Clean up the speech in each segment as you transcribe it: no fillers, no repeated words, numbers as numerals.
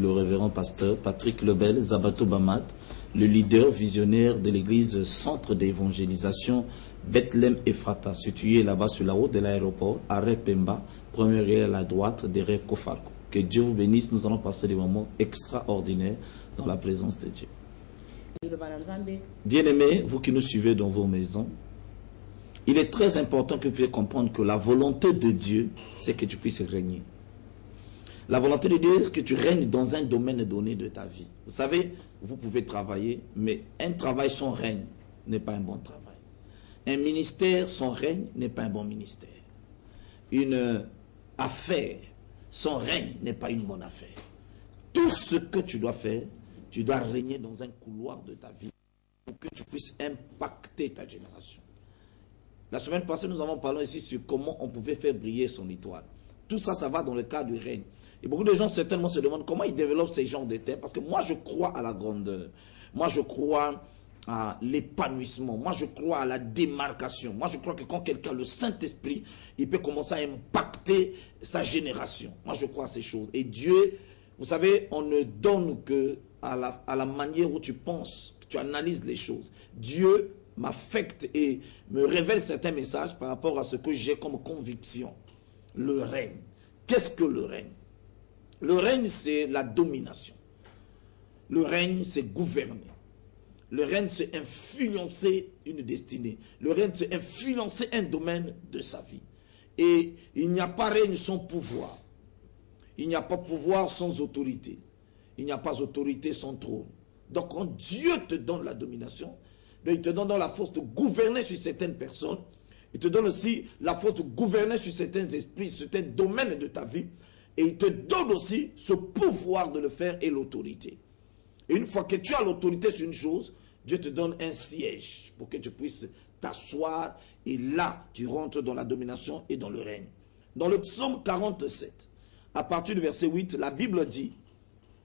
le révérend pasteur Patrick Lebel Zabato Bamat, le leader visionnaire de l'église Centre d'évangélisation Bethlehem Ephrata, situé là-bas sur la route de l'aéroport, à Repemba, première rue à la droite derrière Kofarko. Que Dieu vous bénisse, nous allons passer des moments extraordinaires dans la présence de Dieu. Bien-aimés, vous qui nous suivez dans vos maisons, il est très important que vous puissiez comprendre que la volonté de Dieu, c'est que tu puisses régner. La volonté de Dieu, c'est que tu règnes dans un domaine donné de ta vie. Vous savez, vous pouvez travailler, mais un travail sans règne n'est pas un bon travail. Un ministère sans règne n'est pas un bon ministère. Une affaire sans règne n'est pas une bonne affaire. Tout ce que tu dois faire, tu dois régner dans un couloir de ta vie pour que tu puisses impacter ta génération. La semaine passée, nous avons parlé ici sur comment on pouvait faire briller son étoile. Tout ça, ça va dans le cadre du règne. Et beaucoup de gens certainement se demandent comment ils développent ces genres de thèmes. Parce que moi, je crois à la grandeur. Moi, je crois à l'épanouissement. Moi, je crois à la démarcation. Moi, je crois que quand quelqu'un, le Saint-Esprit, il peut commencer à impacter sa génération. Moi, je crois à ces choses. Et Dieu, vous savez, on ne donne que à la manière où tu penses, que tu analyses les choses. Dieu m'affecte et me révèle certains messages par rapport à ce que j'ai comme conviction. Le règne. Qu'est-ce que le règne? Le règne, c'est la domination. Le règne, c'est gouverner. Le règne, c'est influencer une destinée. Le règne, c'est influencer un domaine de sa vie. Et il n'y a pas règne sans pouvoir. Il n'y a pas pouvoir sans autorité. Il n'y a pas autorité sans trône. Donc quand Dieu te donne la domination, il te donne la force de gouverner sur certaines personnes. Il te donne aussi la force de gouverner sur certains esprits, sur certains domaines de ta vie. Et il te donne aussi ce pouvoir de le faire et l'autorité. Et une fois que tu as l'autorité sur une chose, Dieu te donne un siège pour que tu puisses t'asseoir. Et là, tu rentres dans la domination et dans le règne. Dans le psaume 47, à partir du verset 8, la Bible dit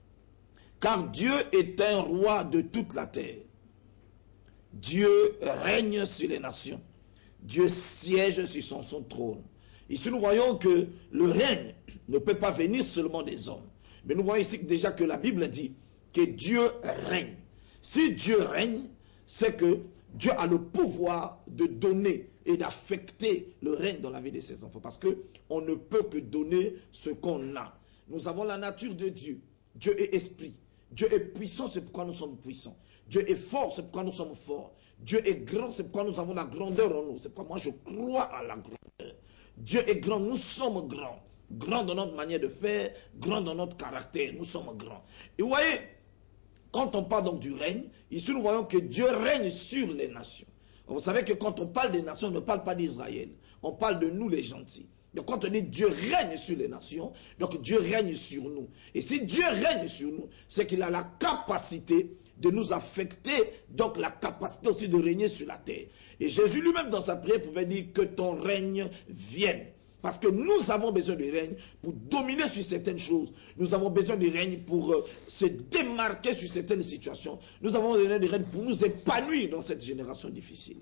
« Car Dieu est un roi de toute la terre. Dieu règne sur les nations. Dieu siège sur son trône. » Ici, nous voyons que le règne ne peut pas venir seulement des hommes. Mais nous voyons ici déjà que la Bible dit que Dieu règne. Si Dieu règne, c'est que Dieu a le pouvoir de donner et d'affecter le règne dans la vie de ses enfants. Parce qu'on ne peut que donner ce qu'on a. Nous avons la nature de Dieu. Dieu est esprit. Dieu est puissant, c'est pourquoi nous sommes puissants. Dieu est fort, c'est pourquoi nous sommes forts. Dieu est grand, c'est pourquoi nous avons la grandeur en nous. C'est pourquoi moi je crois à la grandeur. Dieu est grand, nous sommes grands. Grands dans notre manière de faire, grands dans notre caractère, nous sommes grands. Et vous voyez, quand on parle donc du règne, ici nous voyons que Dieu règne sur les nations. Vous savez que quand on parle des nations, on ne parle pas d'Israël. On parle de nous les gentils. Donc quand on dit Dieu règne sur les nations, donc Dieu règne sur nous. Et si Dieu règne sur nous, c'est qu'il a la capacité de nous affecter, donc la capacité aussi de régner sur la terre. Et Jésus lui-même dans sa prière pouvait dire que ton règne vienne. Parce que nous avons besoin du règne pour dominer sur certaines choses. Nous avons besoin du règne pour se démarquer sur certaines situations. Nous avons besoin du règne pour nous épanouir dans cette génération difficile.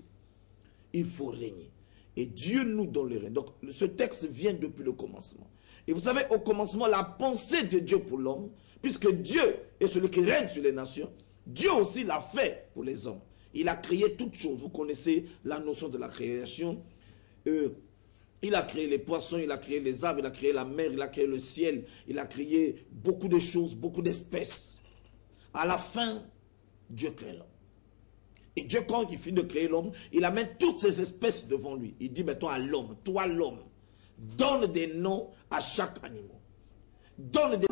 Il faut régner. Et Dieu nous donne le règne. Donc ce texte vient depuis le commencement. Et vous savez, au commencement, la pensée de Dieu pour l'homme, puisque Dieu est celui qui règne sur les nations, Dieu aussi l'a fait pour les hommes. Il a créé toutes choses. Vous connaissez la notion de la création. Il a créé les poissons, il a créé les arbres, il a créé la mer, il a créé le ciel. Il a créé beaucoup de choses, beaucoup d'espèces. À la fin, Dieu crée l'homme. Et Dieu, quand il finit de créer l'homme, il amène toutes ces espèces devant lui. Il dit, mais toi l'homme, donne des noms à chaque animal. Donne des...